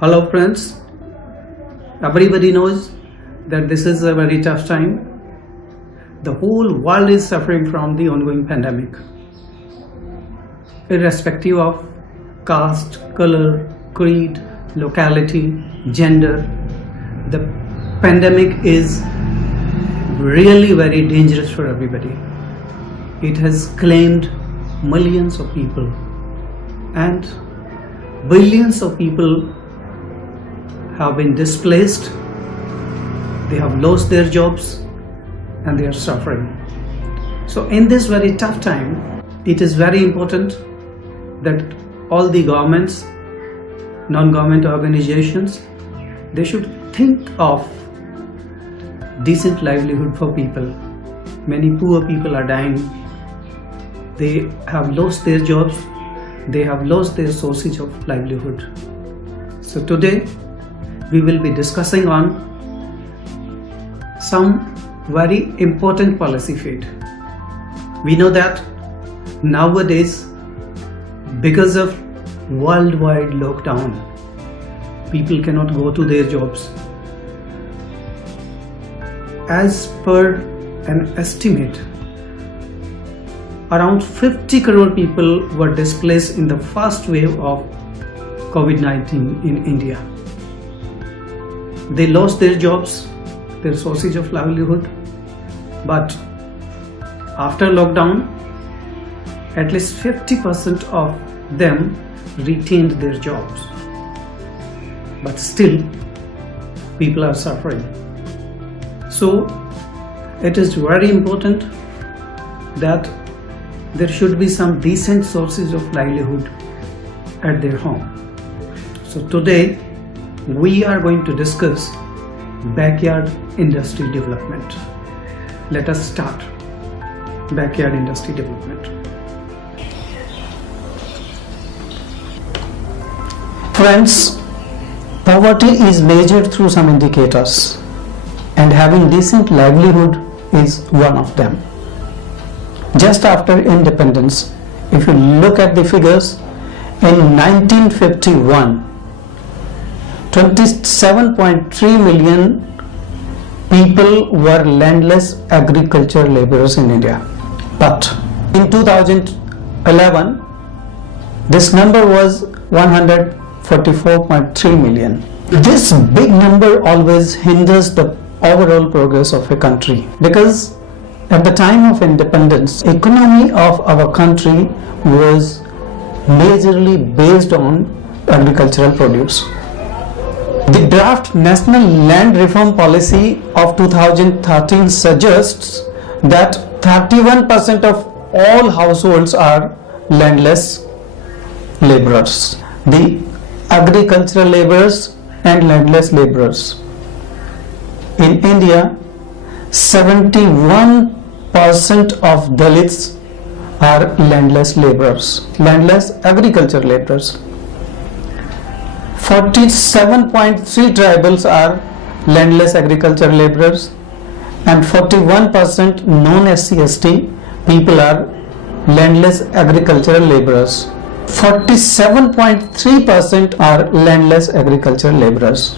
Hello friends, everybody knows that this is a very tough time. The whole world is suffering from the ongoing pandemic. Irrespective of caste, color, creed, locality, gender, the pandemic is really very dangerous for everybody. It has claimed millions of people and billions of people have been displaced, they have lost their jobs and they are suffering. So in this very tough time, it is very important that all the governments, non-government organizations, they should think of decent livelihood for people. Many poor people are dying, they have lost their jobs, they have lost their sources of livelihood. So today we will be discussing on some very important policy field. We know that nowadays, because of worldwide lockdown, people cannot go to their jobs. As per an estimate, around 50 crore people were displaced in the first wave of COVID-19 in India. They lost their jobs, their sources of livelihood, but after lockdown, at least 50% of them retained their jobs. But still, people are suffering. So, it is very important that there should be some decent sources of livelihood at their home. So today we are going to discuss backyard industry development. Let us start backyard industry development. Friends, poverty is measured through some indicators and having decent livelihood is one of them. Just after independence, if you look at the figures, in 1951, 27.3 million people were landless agriculture laborers in India. But in 2011, this number was 144.3 million. This big number always hinders the overall progress of a country, because at the time of independence, economy of our country was majorly based on agricultural produce. The draft National Land Reform Policy of 2013 suggests that 31% of all households are landless laborers. The agricultural laborers and landless laborers. In India, 71% of Dalits are landless laborers, landless agriculture laborers. 47.3 tribals are landless agriculture laborers and 41% non-SC/ST people are landless agricultural laborers. 47.3% are landless agricultural laborers.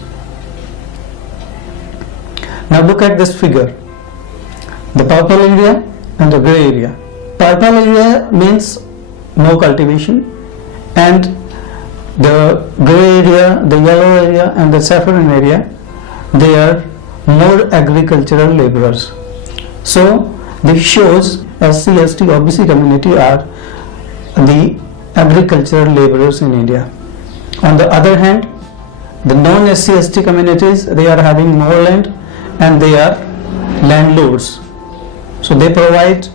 Now look at this figure. The purple area and the grey area. Purple area means no cultivation, and the grey area, the yellow area and the saffron area, they are more agricultural laborers. So this shows SC/ST OBC community are the agricultural laborers in India. On the other hand, the non-SC/ST communities, they are having more land and they are landlords. So they provide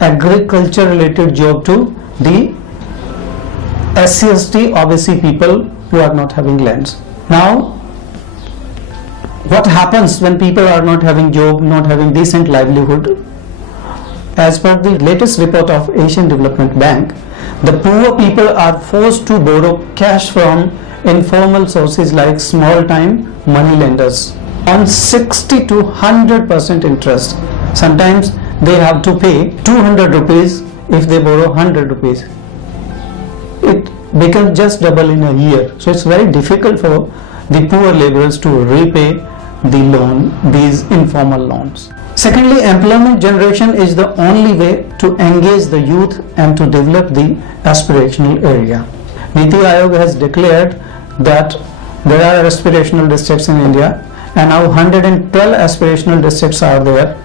agriculture related job to the SC/ST OBC people who are not having lands. Now, what happens when people are not having job, not having decent livelihood? As per the latest report of Asian Development Bank, the poor people are forced to borrow cash from informal sources like small time money lenders on 60 to 100% interest. Sometimes they have to pay 200 rupees if they borrow 100 rupees. It become just double in a year. So it's very difficult for the poor laborers to repay these informal loans. Secondly, employment generation is the only way to engage the youth and to develop the aspirational area. Niti Aayog has declared that there are aspirational districts in India, and now 112 aspirational districts are there,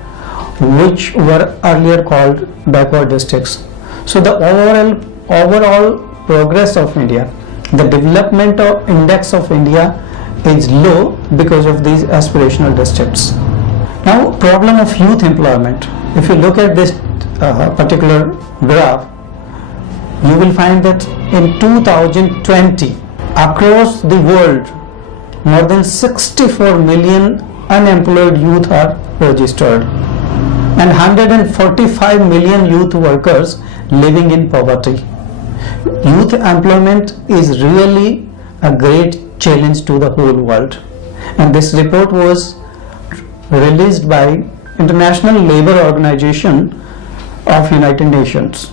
which were earlier called backward districts. So the overall progress of India, the development index of India is low because of these aspirational districts. Now, problem of youth employment. If you look at this particular graph, you will find that in 2020, across the world, more than 64 million unemployed youth are registered, and 145 million youth workers living in poverty. Youth employment is really a great challenge to the whole world, and this report was released by International Labour Organization of United Nations.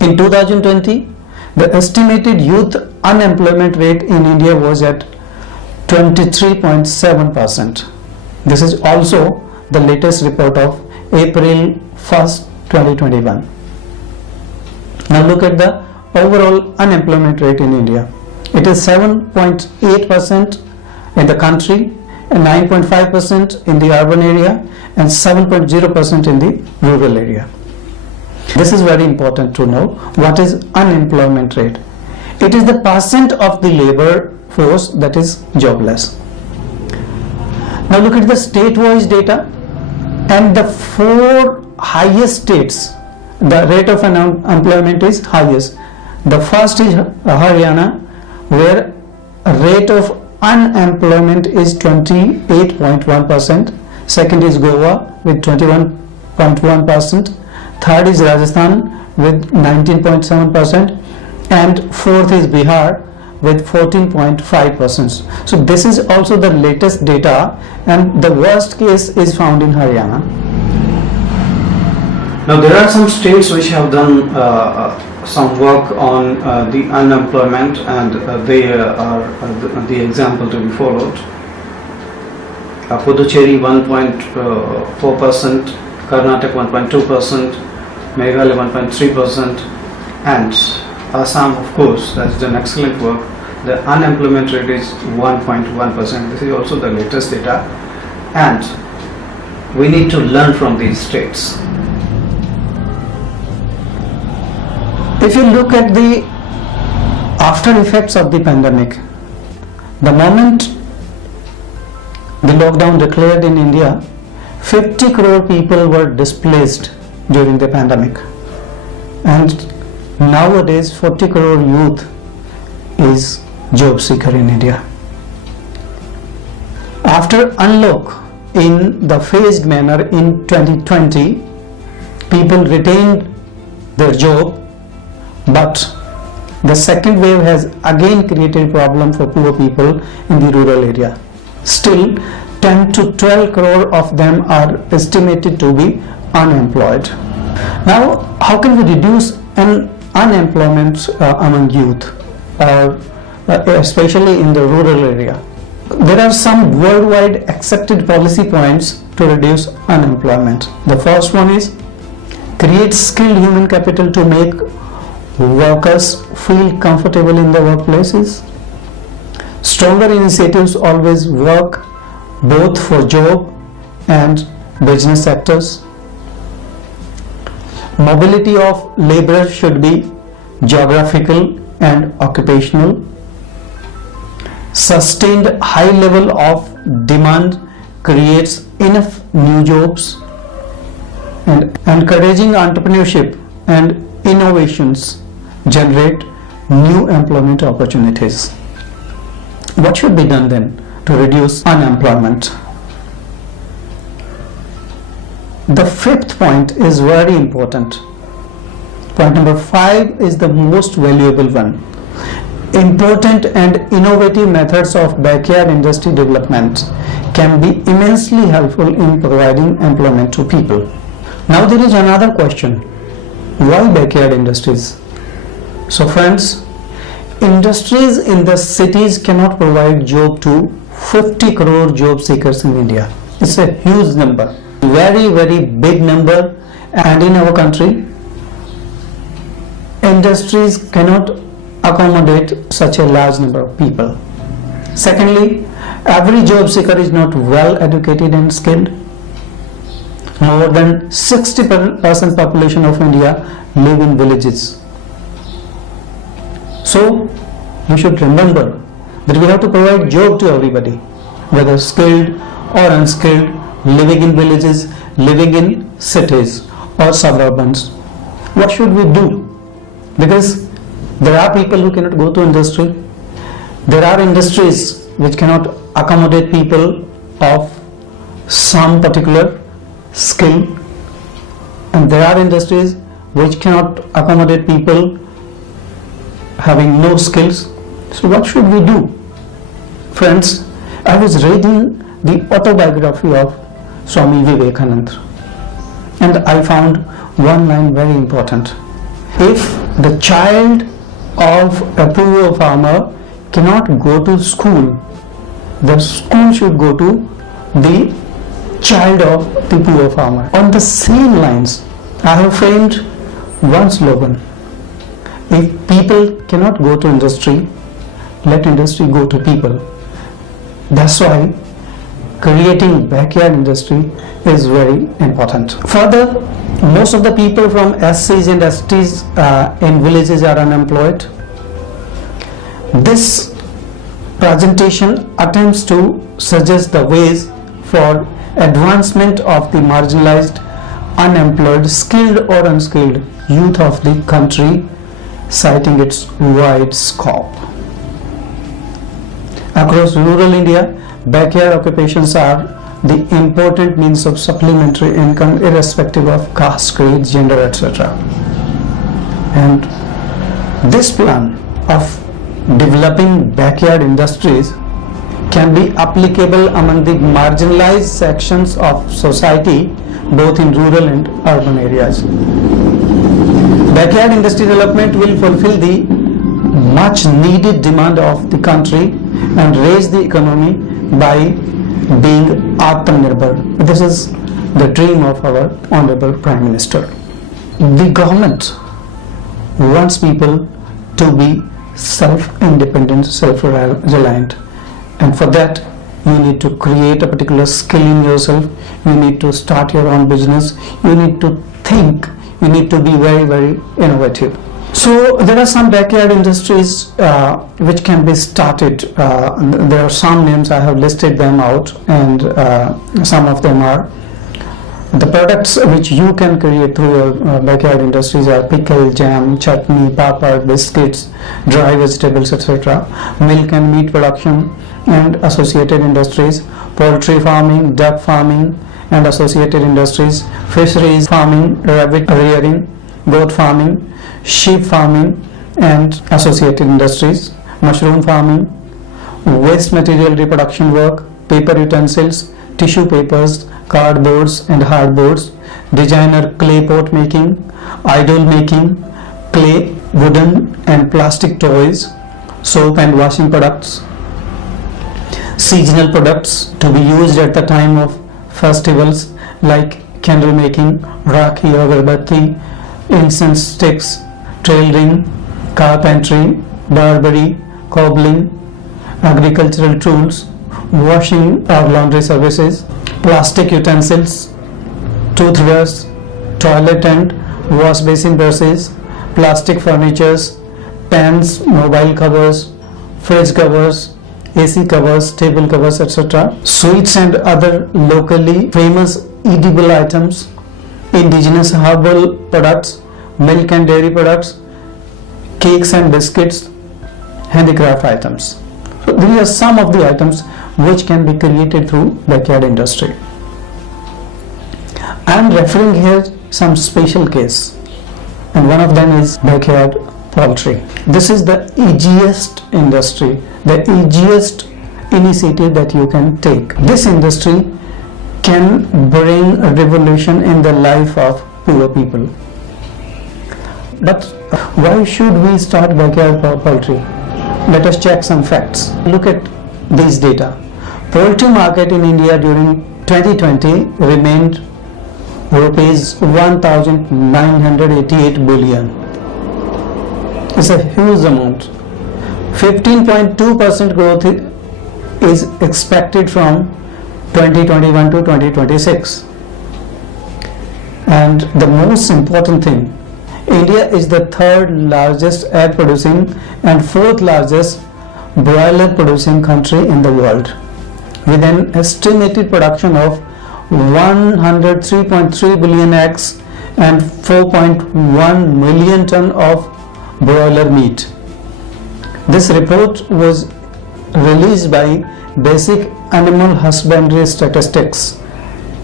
In 2020, the estimated youth unemployment rate in India was at 23.7%. This is also the latest report of April 1st, 2021. Now look at the overall unemployment rate in India. It is 7.8% in the country, and 9.5% in the urban area, and 7.0% in the rural area. This is very important to know. What is unemployment rate? It is the percent of the labor force that is jobless. Now look at the state-wise data, and the 4 highest states, the rate of unemployment is highest. The first is Haryana, where a rate of unemployment is 28.1%. Second is Goa with 21.1%. Third is Rajasthan with 19.7%. And fourth is Bihar with 14.5%. So this is also the latest data, and the worst case is found in Haryana. Now there are some states which have done some work on the unemployment, and they are the example to be followed. Puducherry 1.4%, Karnataka 1.2%, Meghalaya 1.3%, and Assam, of course, that's done excellent work. The unemployment rate is 1.1%. This is also the latest data, and we need to learn from these states. If you look at the after effects of the pandemic, the moment the lockdown declared in India, 50 crore people were displaced during the pandemic, and nowadays 40 crore youth is job seeker in India. After unlock in the phased manner in 2020, people retained their job, but the second wave has again created problem for poor people in the rural area. Still, 10 to 12 crore of them are estimated to be unemployed. Now, how can we reduce unemployment among youth, or especially in the rural area? There are some worldwide accepted policy points to reduce unemployment. The first one is create skilled human capital to make workers feel comfortable in the workplaces. Stronger initiatives always work both for job and business sectors. Mobility of laborers should be geographical and occupational. Sustained high level of demand creates enough new jobs, and encouraging entrepreneurship and innovations generate new employment opportunities. What should be done then to reduce unemployment? The fifth point is very important. Point number 5 is the most valuable one. Important and innovative methods of backyard industry development can be immensely helpful in providing employment to people. Now there is another question. Why backyard industries? So friends, industries in the cities cannot provide job to 50 crore job seekers in India. It's a huge number, very, very big number, and in our country, industries cannot accommodate such a large number of people. Secondly, every job seeker is not well educated and skilled. More than 60% population of India live in villages. So, you should remember that we have to provide job to everybody, whether skilled or unskilled, living in villages, living in cities or suburbans. What should we do? Because there are people who cannot go to industry. There are industries which cannot accommodate people of some particular skill, and there are industries which cannot accommodate people having no skills. So what should we do? Friends, I was reading the autobiography of Swami Vivekananda, and I found one line very important. If the child of a poor farmer cannot go to school, the school should go to the child of the poor farmer. On the same lines, I have framed one slogan: if people cannot go to industry, let industry go to people. That's why creating backyard industry is very important. Further, most of the people from SCs and STs in villages are unemployed. This presentation attempts to suggest the ways for advancement of the marginalized, unemployed, skilled or unskilled youth of the country, citing its wide scope. Across rural India, backyard occupations are the important means of supplementary income irrespective of caste, creed, gender, etc. And this plan of developing backyard industries can be applicable among the marginalized sections of society, both in rural and urban areas. Backyard industry development will fulfill the much needed demand of the country and raise the economy by being Atmanirbhar. This is the dream of our Honorable Prime Minister. The government wants people to be self-independent, self-reliant, and for that you need to create a particular skill in yourself, you need to start your own business, you need to think, you need to be very, very innovative. So there are some backyard industries which can be started. There are some names, I have listed them out, and some of them are the products which you can create through your backyard industries are pickle, jam, chutney, papad, biscuits, dry vegetables, etc. Milk and meat production and associated industries, poultry farming, duck farming and associated industries, fisheries farming, rabbit rearing, goat farming, sheep farming and associated industries, mushroom farming, waste material reproduction work, paper utensils, tissue papers, cardboards and hardboards, designer clay pot making, idol making, clay, wooden and plastic toys, soap and washing products, seasonal products to be used at the time of festivals like candle making, rakhi, agarbatti, incense sticks, tailoring, carpentry, barbery, cobbling, agricultural tools, washing or laundry services, plastic utensils, toothbrush, toilet and wash basin brushes, plastic furnitures, pans, mobile covers, fridge covers, AC covers, table covers, etc. Sweets and other locally famous edible items, indigenous herbal products, milk and dairy products, cakes and biscuits, handicraft items. So these are some of the items which can be created through backyard industry. I am referring here some special case, and one of them is backyard poultry. This is the easiest industry, the easiest initiative that you can take. This industry can bring a revolution in the life of poor people. But why should we start backyard poultry? Let us check some facts. Look at these data. Poultry market in India during 2020 remained rupees 1988 billion. It's a huge amount. 15.2% growth is expected from 2021 to 2026. And the most important thing, India is the third largest egg producing and fourth largest broiler producing country in the world, with an estimated production of 103.3 billion eggs and 4.1 million ton of broiler meat. This report was released by Basic Animal Husbandry Statistics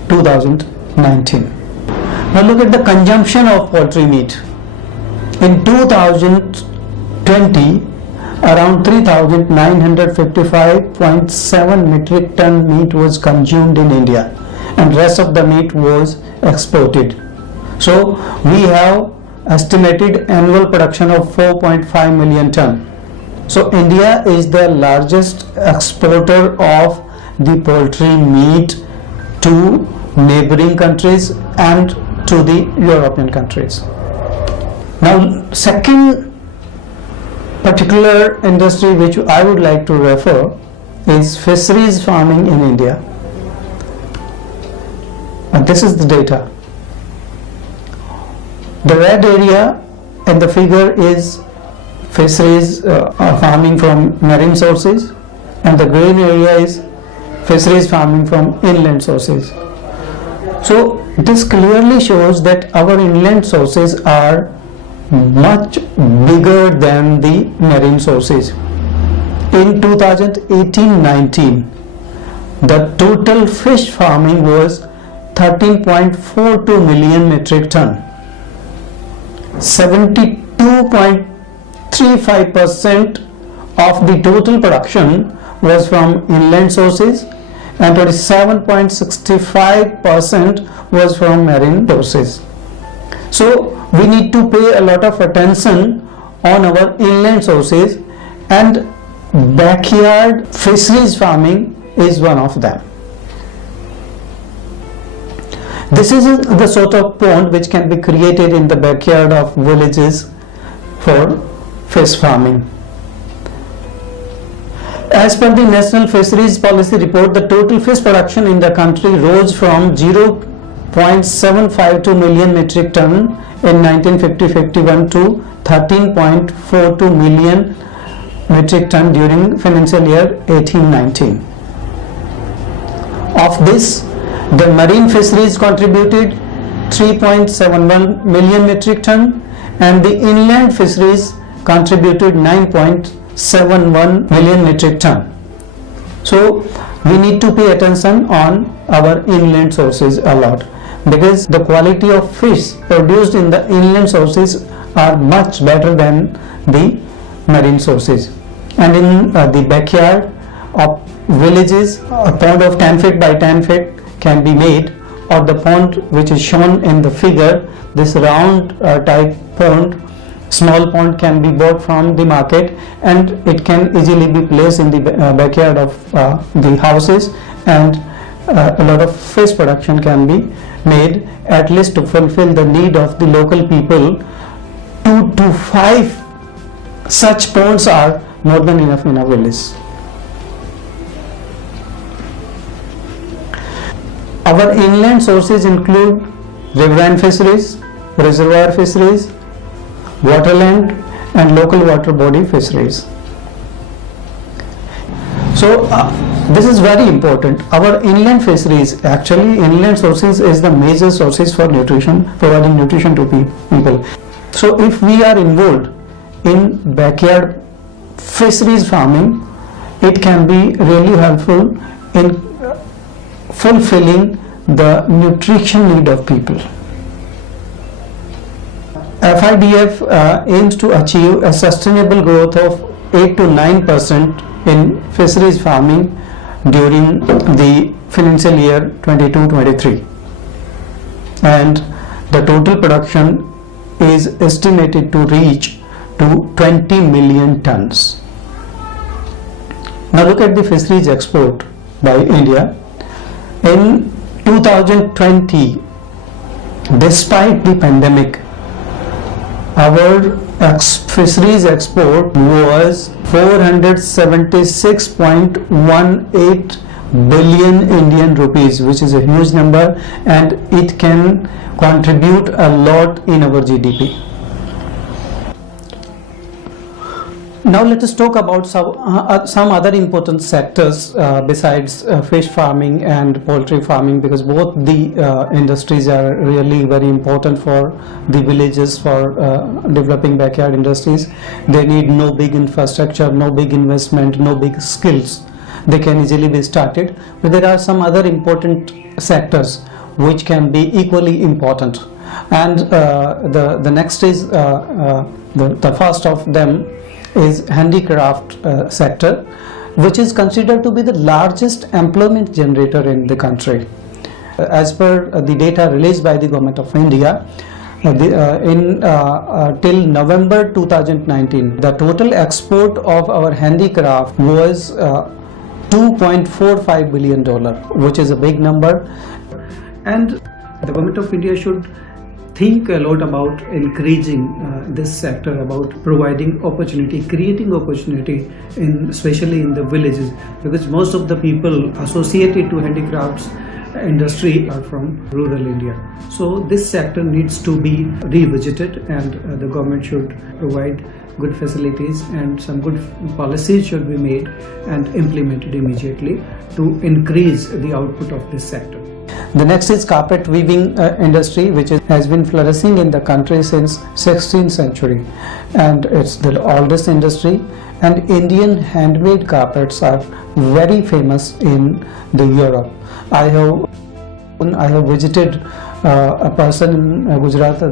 2019. Now look at the consumption of poultry meat. In 2020, around 3,955.7 metric ton meat was consumed in India, and rest of the meat was exported. So we have estimated annual production of 4.5 million ton. So India is the largest exporter of the poultry meat to neighboring countries and to the European countries. Now, second particular industry which I would like to refer is fisheries farming in India. And this is the data. The red area in the figure is fisheries farming from marine sources, and the green area is fisheries farming from inland sources. So this clearly shows that our inland sources are much bigger than the marine sources. In 2018-19, the total fish farming was 13.42 million metric ton. 72.35% of the total production was from inland sources and 27.65% was from marine sources. So we need to pay a lot of attention on our inland sources, and backyard fisheries farming is one of them. This is the sort of pond which can be created in the backyard of villages for fish farming. As per the National Fisheries Policy Report, the total fish production in the country rose from 0.752 million metric ton in 1950-51 to 13.42 million metric ton during financial year 18-19. Of this, the marine fisheries contributed 3.71 million metric ton and the inland fisheries contributed 9.71 million metric ton. So we need to pay attention on our inland sources a lot, because the quality of fish produced in the inland sources are much better than the marine sources. And in the backyard of villages, a pond of 10 feet by 10 feet can be made, or the pond which is shown in the figure, this round type pond, small pond can be bought from the market, and it can easily be placed in the backyard of the houses, and a lot of fish production can be made, at least to fulfill the need of the local people. 2 to 5 such ponds are more than enough in a village. Our inland sources include riverine fisheries, reservoir fisheries, waterland and local water body fisheries. So this is very important. Our inland fisheries, actually inland sources is the major sources for nutrition, providing nutrition to people. So if we are involved in backyard fisheries farming, it can be really helpful in fulfilling the nutrition need of people. FIDF aims to achieve a sustainable growth of 8 to 9% in fisheries farming during the financial year 22-23, and the total production is estimated to reach to 20 million tons. Now look at the fisheries export by India. In 2020, despite the pandemic, our fisheries export was 476.18 billion Indian rupees, which is a huge number, and it can contribute a lot in our GDP. Now let us talk about some other important sectors besides fish farming and poultry farming, because both the industries are really very important for the villages, for developing backyard industries. They need no big infrastructure, no big investment, no big skills. They can easily be started. But there are some other important sectors which can be equally important. And the next is the first of them is handicraft sector, which is considered to be the largest employment generator in the country. As per the data released by the Government of India, till November 2019, the total export of our handicraft was $2.45 billion, which is a big number. And the Government of India should think a lot about increasing this sector, about providing opportunity, creating opportunity, especially in the villages, because most of the people associated to handicrafts industry are from rural India. So this sector needs to be revisited, and the government should provide good facilities, and some good policies should be made and implemented immediately to increase the output of this sector. The next is carpet weaving industry, which has been flourishing in the country since 16th century, and it's the oldest industry. And Indian handmade carpets are very famous in the Europe. I have visited a person in Gujarat.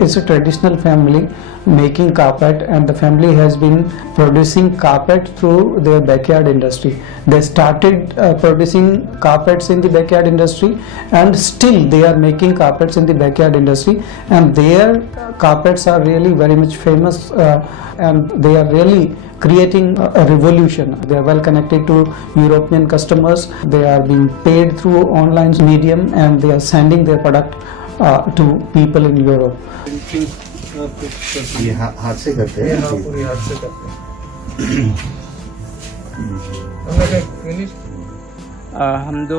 It's a traditional family making carpet, and the family has been producing carpet through their backyard industry. They started producing carpets in the backyard industry, and still they are making carpets in the backyard industry, and their carpets are really very much famous, and they are really creating a revolution. They are well connected to European customers. They are being paid through online medium, and they are sending their product to people in Europe. ये हाथ से करते हैं ना? पूरी हाथ से करते हैं। हम जो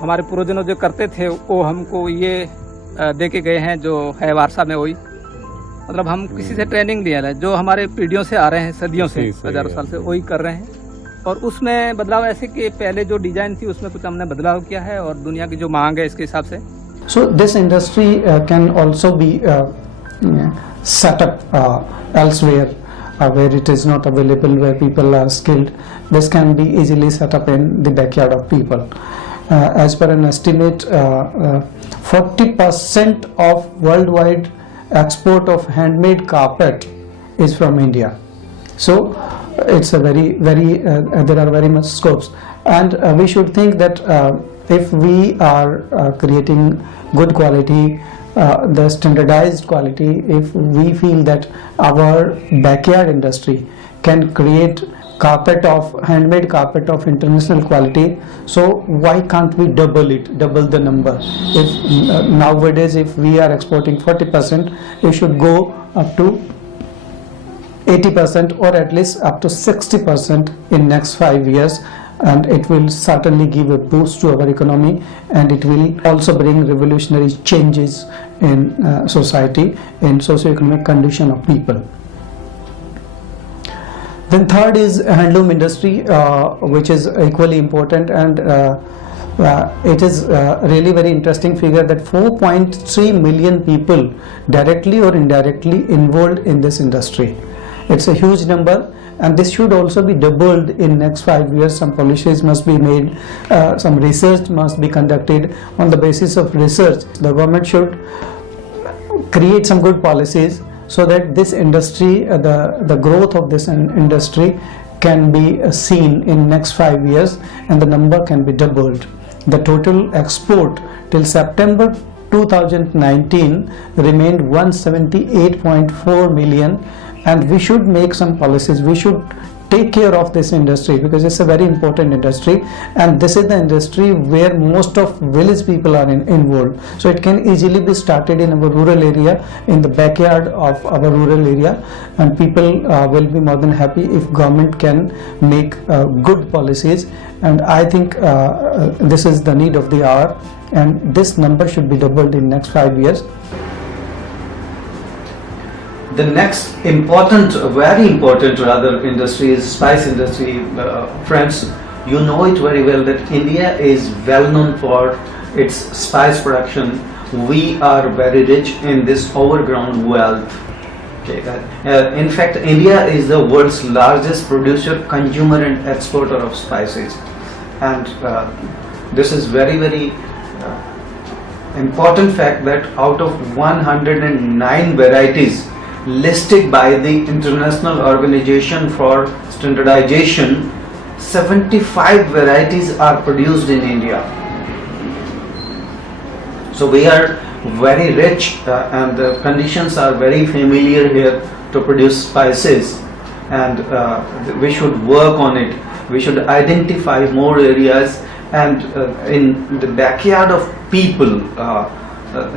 हमारे पूर्वजों जो करते थे वो हमको ये दे के गए हैं, जो है वारसा में वही, मतलब हम किसी से ट्रेनिंग लिया है, जो हमारे पीढ़ियों से आ रहे हैं, सदियों से, हजारों साल से वही कर रहे हैं। और उसमें बदलाव ऐसे कि पहले जो डिजाइन थी उसमें कुछ हमने बदलाव किया है, और दुनिया की जो मांग है इसके हिसाब से। So this industry can also be set up elsewhere where it is not available, where people are skilled. This can be easily set up in the backyard of people. As per an estimate, 40% of worldwide export of handmade carpet is from India. So it's a there are very much scopes, and we should think that if we are creating good quality, the standardized quality, if we feel that our backyard industry can create handmade carpet of international quality, so why can't we double the number? If nowadays if we are exporting 40%, it should go up to 80%, or at least up to 60% in next 5 years, and it will certainly give a boost to our economy, and it will also bring revolutionary changes in society, in socio-economic condition of people. Then third is handloom industry, which is equally important, and it is really very interesting figure that 4.3 million people directly or indirectly involved in this industry. It's a huge number, and this should also be doubled in next 5 years. Some policies must be made, some research must be conducted. On the basis of research, the government should create some good policies so that this industry, the growth of this industry can be seen in next 5 years, and the number can be doubled. The total export till September 2019 remained 178.4 million, and we should make some policies. We should take care of this industry because it's a very important industry, and this is the industry where most of village people are involved. So it can easily be started in our rural area, in the backyard of our rural area, and people will be more than happy if government can make good policies. And I think this is the need of the hour, and this number should be doubled in next 5 years. The next important, very important rather, industry is spice industry. Friends, you know it very well that India is well known for its spice production. We are very rich in this overground wealth. Okay, in fact, India is the world's largest producer, consumer and exporter of spices. And this is very important fact that out of 109 varieties listed by the International Organization for Standardization, 75 varieties are produced in India. So we are very rich and the conditions are very familiar here to produce spices, and we should work on it. We should identify more areas, and in the backyard of people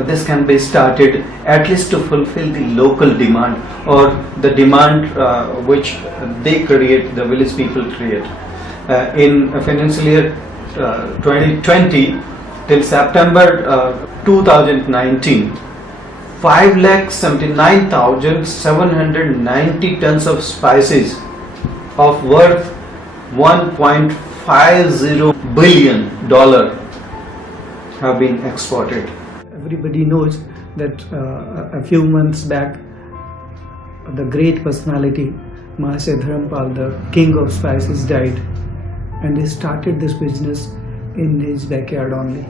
this can be started at least to fulfill the local demand or the demand which they create, the village people create. In financial year 2020 till September 2019, 5,79,790 tons of spices of worth $1.50 billion have been exported. Everybody knows that a few months back, the great personality Mahasaya Dharampal, the king of spices, died, and he started this business in his backyard only.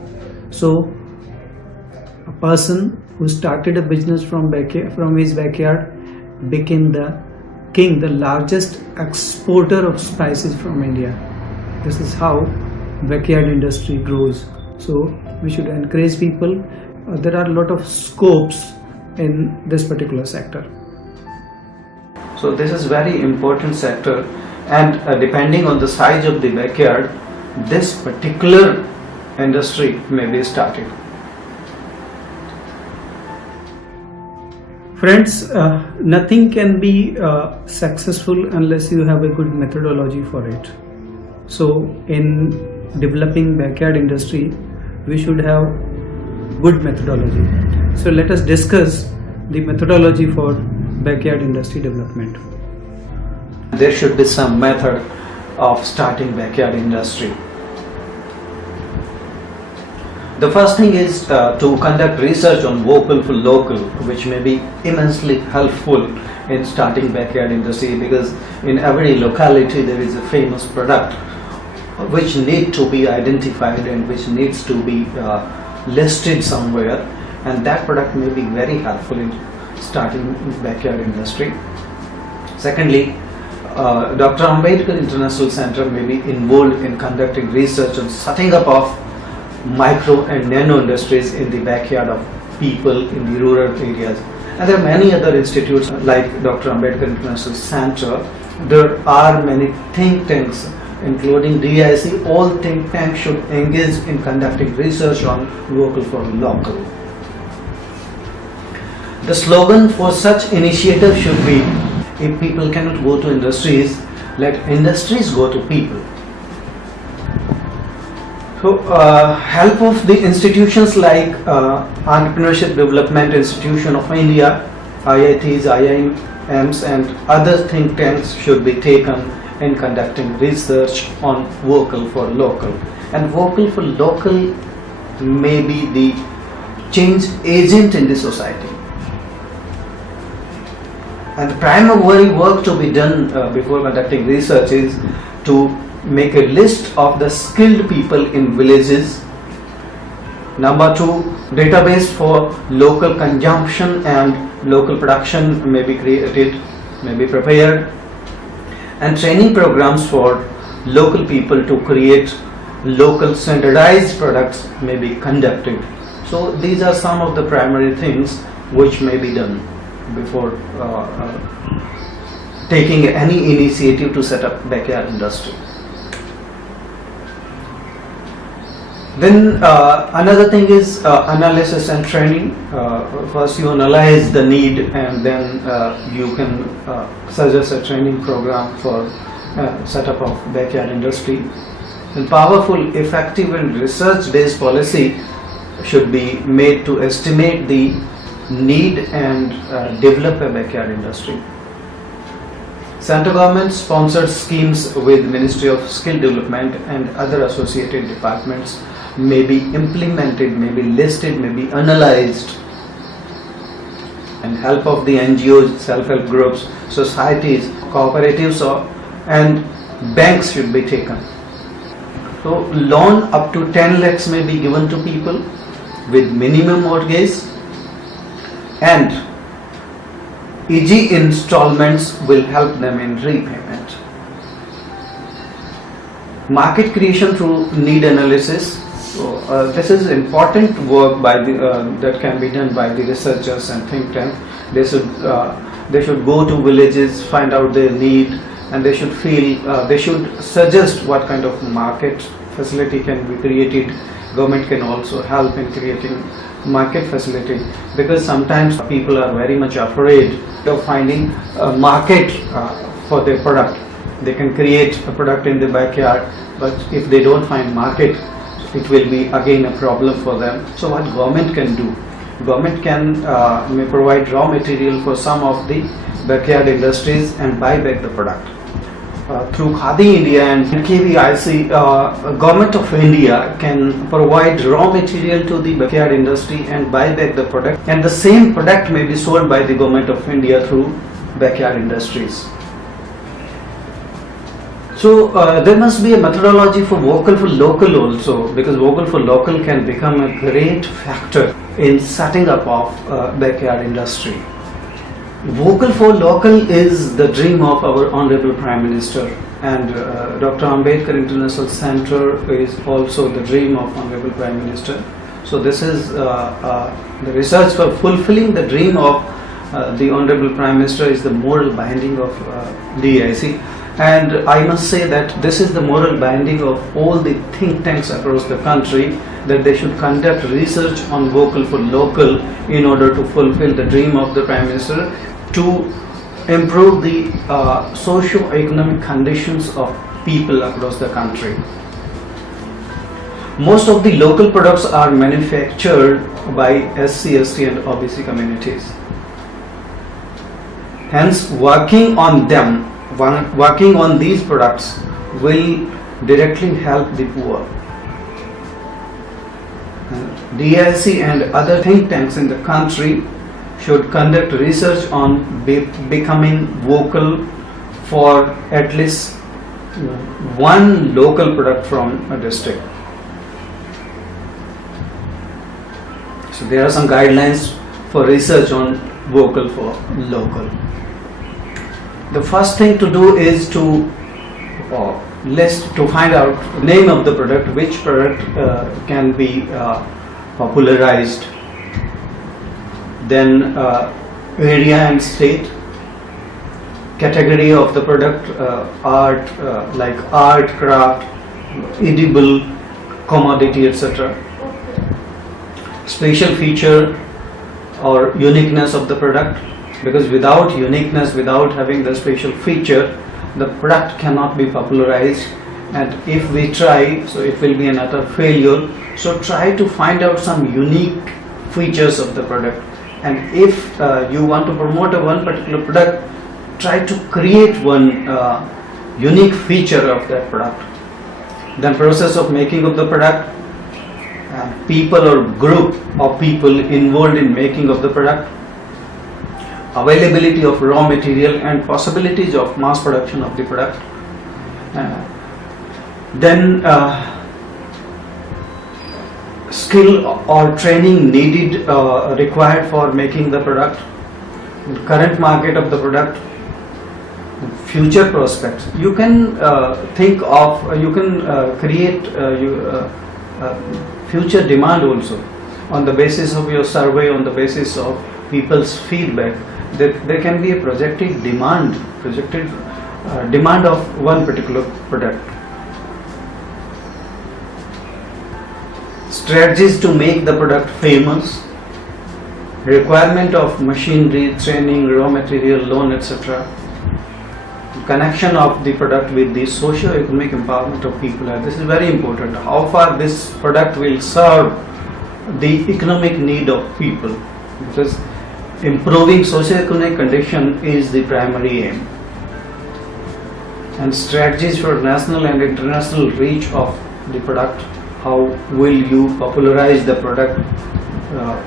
So a person who started a business from his backyard became the king, the largest exporter of spices from India. This is how backyard industry grows. So we should encourage people. There are a lot of scopes in this particular sector. So this is very important sector, and depending on the size of the backyard, this particular industry may be started. Friends, nothing can be successful unless you have a good methodology for it. So in developing backyard industry, we should have good methodology. So let us discuss the methodology for backyard industry development. There should be some method of starting backyard industry. The first thing is to conduct research on vocal for local, which may be immensely helpful in starting backyard industry, because in every locality there is a famous product which need to be identified and which needs to be listed somewhere, and that product may be very helpful in starting backyard industry. Secondly, Dr. Ambedkar International Center may be involved in conducting research on setting up of micro and nano industries in the backyard of people in the rural areas. And there are many other institutes like Dr. Ambedkar International Center. There are many think tanks including DIC. All think tanks should engage in conducting research on vocal for local. The slogan for such initiative should be, if people cannot go to industries, let industries go to people. So, help of the institutions like Entrepreneurship Development Institution of India, IITs, IIMs and other think tanks should be taken in conducting research on vocal for local. And vocal for local may be the change agent in the society. And the primary work to be done before conducting research is to make a list of the skilled people in villages. Number 2, database for local consumption and local production may be created, may be prepared, and training programs for local people to create local standardized products may be conducted. So these are some of the primary things which may be done before taking any initiative to set up backyard industry. Then another thing is analysis and training. First you analyze the need, and then you can suggest a training program for setup of backyard industry. And powerful, effective and research-based policy should be made to estimate the need and develop a backyard industry. Central government sponsored schemes with Ministry of Skill Development and other associated departments may be implemented, may be listed, may be analyzed, and help of the NGOs, self-help groups, societies, cooperatives and banks should be taken. So loan up to 10 lakhs may be given to people with minimum mortgage, and easy installments will help them in repayment. Market creation through need analysis. So, this is important work by that can be done by the researchers and think tank. They should go to villages, find out their need, and they should suggest what kind of market facility can be created. Government can also help in creating market facility, because sometimes people are very much afraid of finding a market for their product. They can create a product in the backyard, but if they don't find market, it will be again a problem for them. So what government can do? Government can may provide raw material for some of the backyard industries and buy back the product. Through Khadi India and KVIC, Government of India can provide raw material to the backyard industry and buy back the product, and the same product may be sold by the Government of India through backyard industries. So there must be a methodology for vocal for local also, because vocal for local can become a great factor in setting up of backyard industry. Vocal for local is the dream of our Honorable Prime Minister, and Dr. Ambedkar International Center is also the dream of Honorable Prime Minister. So this is the research for fulfilling the dream of the Honorable Prime Minister is the moral binding of DIC. And I must say that this is the moral binding of all the think tanks across the country, that they should conduct research on vocal for local in order to fulfill the dream of the Prime Minister, to improve the socio-economic conditions of people across the country. Most of the local products are manufactured by SC, ST and OBC communities. Hence, working on them, working on these products will directly help the poor. DIC and other think tanks in the country should conduct research on becoming vocal for at least one local product from a district. So there are some guidelines for research on vocal for local. The first thing to do is to find out name of the product, which product can be popularized, then area and state, category of the product, art, like art, craft, edible, commodity, etc. Special feature or uniqueness of the product, because without uniqueness, without having the special feature, the product cannot be popularized, and if we try, so it will be an utter failure. So try to find out some unique features of the product, and if you want to promote one particular product, try to create one unique feature of that product. Then process of making of the product, people or group of people involved in making of the product, availability of raw material and possibilities of mass production of the product. Then skill or training needed required for making the product, current market of the product, future prospects. You can think of, you can create future demand also. on the basis of your survey, on the basis of people's feedback, there can be a projected demand of one particular product. Strategies to make the product famous, requirement of machinery, training, raw material, loan, etc. Connection of the product with the socio-economic empowerment of people. And this is very important. How far this product will serve the economic need of people, because improving socio-economic condition is the primary aim. And strategies for national and international reach of the product. How will you popularize the product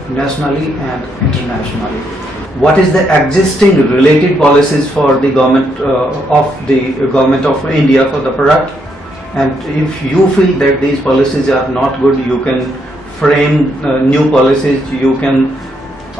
nationally and internationally? What is the existing related policies for the government of India for the product? And if you feel that these policies are not good, you can frame new policies, you can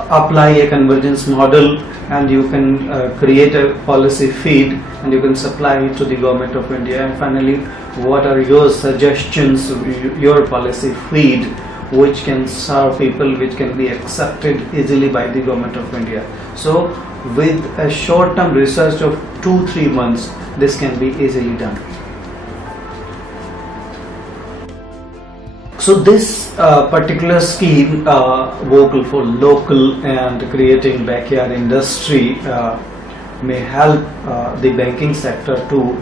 apply a convergence model, and you can create a policy feed and you can supply it to the government of India. And finally, what are your suggestions, your policy feed, which can serve people, which can be accepted easily by the government of India? So with a short-term research of 2-3 months, this can be easily done. So this particular scheme, Vocal for Local and creating backyard industry, may help the banking sector to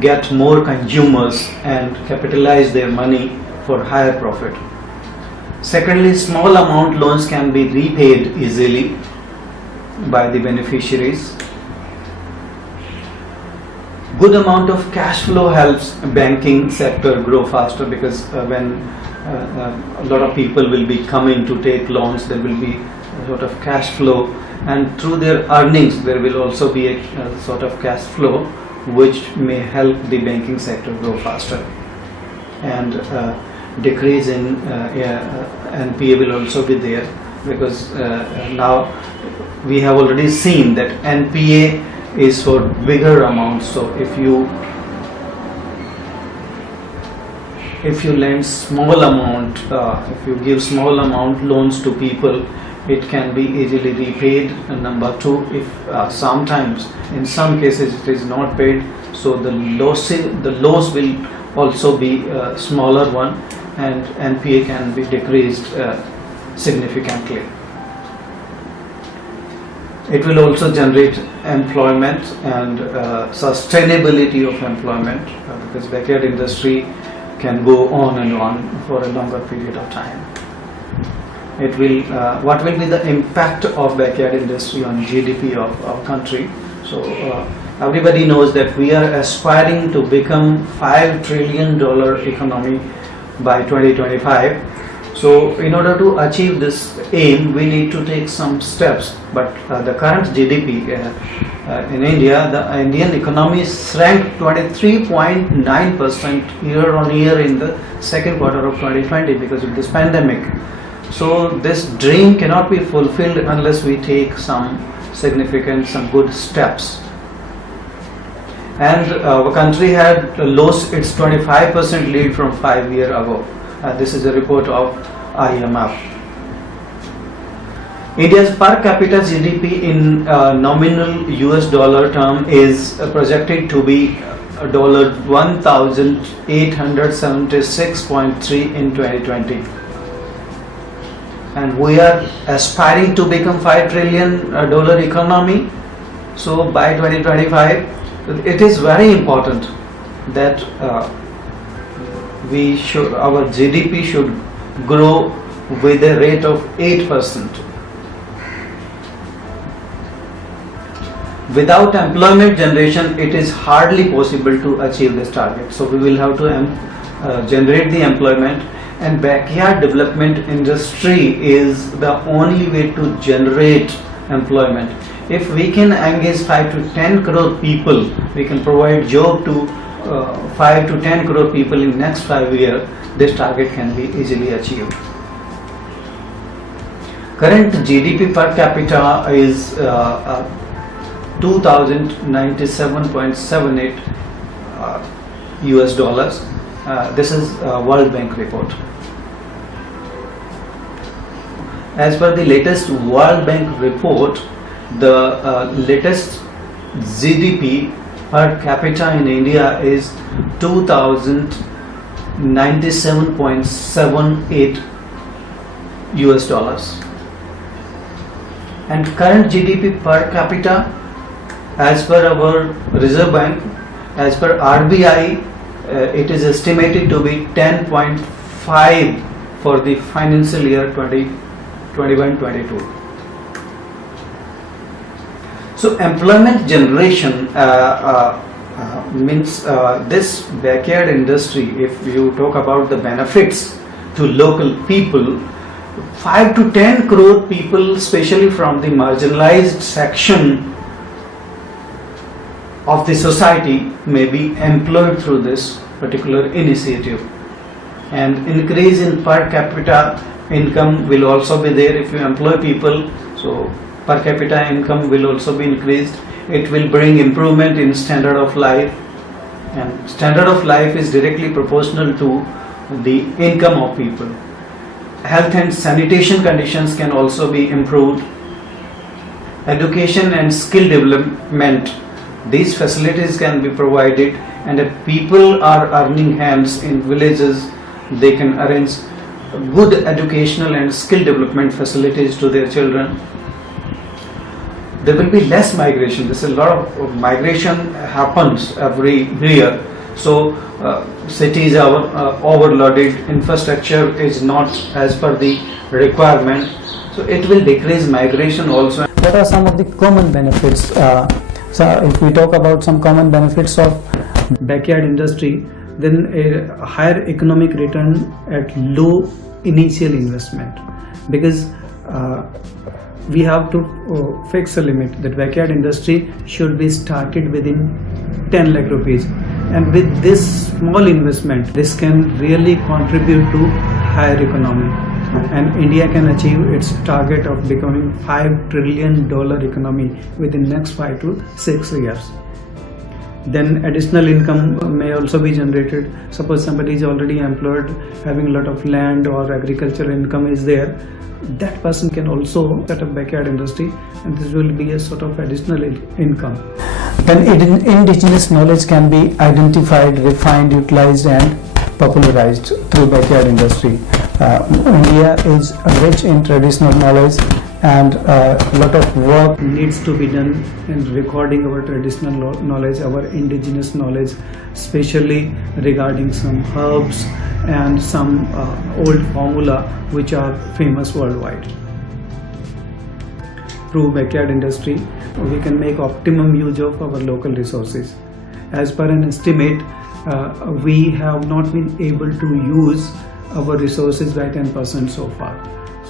get more consumers and capitalize their money for higher profit. Secondly, small amount loans can be repaid easily by the beneficiaries. Good amount of cash flow helps banking sector grow faster, because when a lot of people will be coming to take loans, there will be a sort of cash flow, and through their earnings there will also be a sort of cash flow which may help the banking sector grow faster. And decrease in NPA will also be there, because now we have already seen that NPA is for bigger amounts. So if you lend small amount, if you give small amount loans to people, it can be easily repaid. And number two, if sometimes in some cases it is not paid, so the loss will also be a smaller one, and NPA can be decreased significantly. It will also generate employment and sustainability of employment, because backyard industry can go on and on for a longer period of time. It will. What will be the impact of backyard industry on GDP of our country? So everybody knows that we are aspiring to become $5 trillion economy by 2025. So in order to achieve this aim, we need to take some steps. But the current GDP in India, the Indian economy shrank 23.9% year on year in the second quarter of 2020 because of this pandemic. So this dream cannot be fulfilled unless we take some significant, some good steps. And our country had lost its 25% lead from 5 years ago. This is a report of IMF. India's per capita GDP in nominal US dollar term is projected to be $1,876.3 in 2020. And we are aspiring to become $5 trillion economy. So by 2025, it is very important that our GDP should grow with a rate of 8%. Without employment generation, it is hardly possible to achieve this target. So we will have to generate the employment, and backyard development industry is the only way to generate employment. If we can engage 5 to 10 crore people, we can provide job to 5 to 10 crore people in next 5 years, this target can be easily achieved. Current GDP per capita is 2,097.78 US dollars. This is World Bank report. As per the latest World Bank report, the latest GDP per capita in India is 2097.78 US dollars, and current GDP per capita, as per our Reserve Bank, as per RBI, it is estimated to be 10.5 for the financial year 2021-22. So employment generation means this backyard industry, if you talk about the benefits to local people, 5 to 10 crore people, especially from the marginalized section of the society, may be employed through this particular initiative, and increase in per capita income will also be there if you employ people. So per capita income will also be increased. It will bring improvement in standard of life, and standard of life is directly proportional to the income of people. Health and sanitation conditions can also be improved. Education and skill development, these facilities can be provided, and if people are earning hands in villages, they can arrange good educational and skill development facilities to their children. There will be less migration. There's a lot of migration happens every year. So cities are overloaded, infrastructure is not as per the requirement. So it will decrease migration also. What are some of the common benefits? So if we talk about some common benefits of Backyard industry, then a higher economic return at low initial investment, because we have to fix a limit that backyard industry should be started within 10 lakh rupees, and with this small investment this can really contribute to higher economy, and India can achieve its target of becoming $5 trillion economy within next 5 to 6 years. Then additional income may also be generated. Suppose somebody is already employed, having a lot of land or agricultural income is there, that person can also set up backyard industry, and this will be a sort of additional income. then indigenous knowledge can be identified, refined, utilized and popularized through backyard industry. India is rich in traditional knowledge, and a lot of work Needs to be done in recording our traditional knowledge, our indigenous knowledge, especially regarding some herbs and some old formula which are famous worldwide. Through backyard industry, we can make optimum use of our local resources. As per an estimate, we have not been able to use our resources by 10% so far.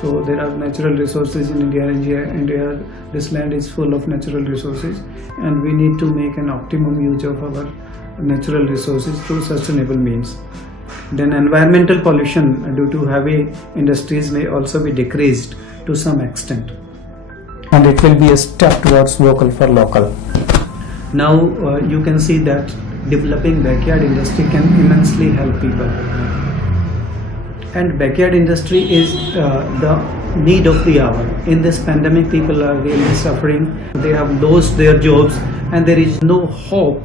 So there are natural resources in India. This land is full of natural resources, and we need to make an optimum use of our natural resources through sustainable means. Then environmental pollution due to heavy industries may also be decreased to some extent. and it will be a step towards vocal for local. Now you can see that developing backyard industry can immensely help people, and backyard industry is the need of the hour. In this pandemic, people are really suffering. They have lost their jobs, and there is no hope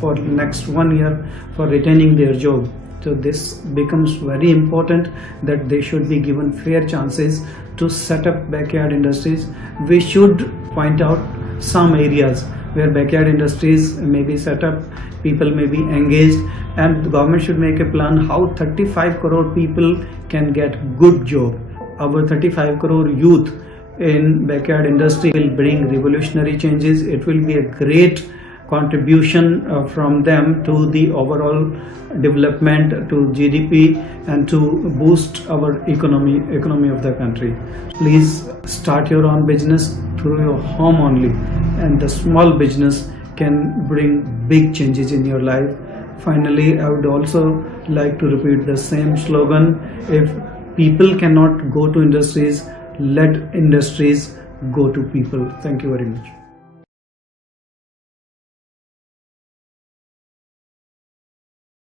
for next 1 year for retaining their job. So this becomes very important that they should be given fair chances to set up backyard industries. We should point out some areas where backyard industries may be set up, people may be engaged, and the government should make a plan how 35 crore people can get good job. Our 35 crore youth in backyard industry will bring revolutionary changes. It will be a great contribution from them to the overall development, to GDP, and to boost our economy of the country. Please start your own business through your home only, and the small business can bring big changes in your life. Finally, I would also like to repeat the same slogan: if people cannot go to industries, let industries go to people. Thank you very much.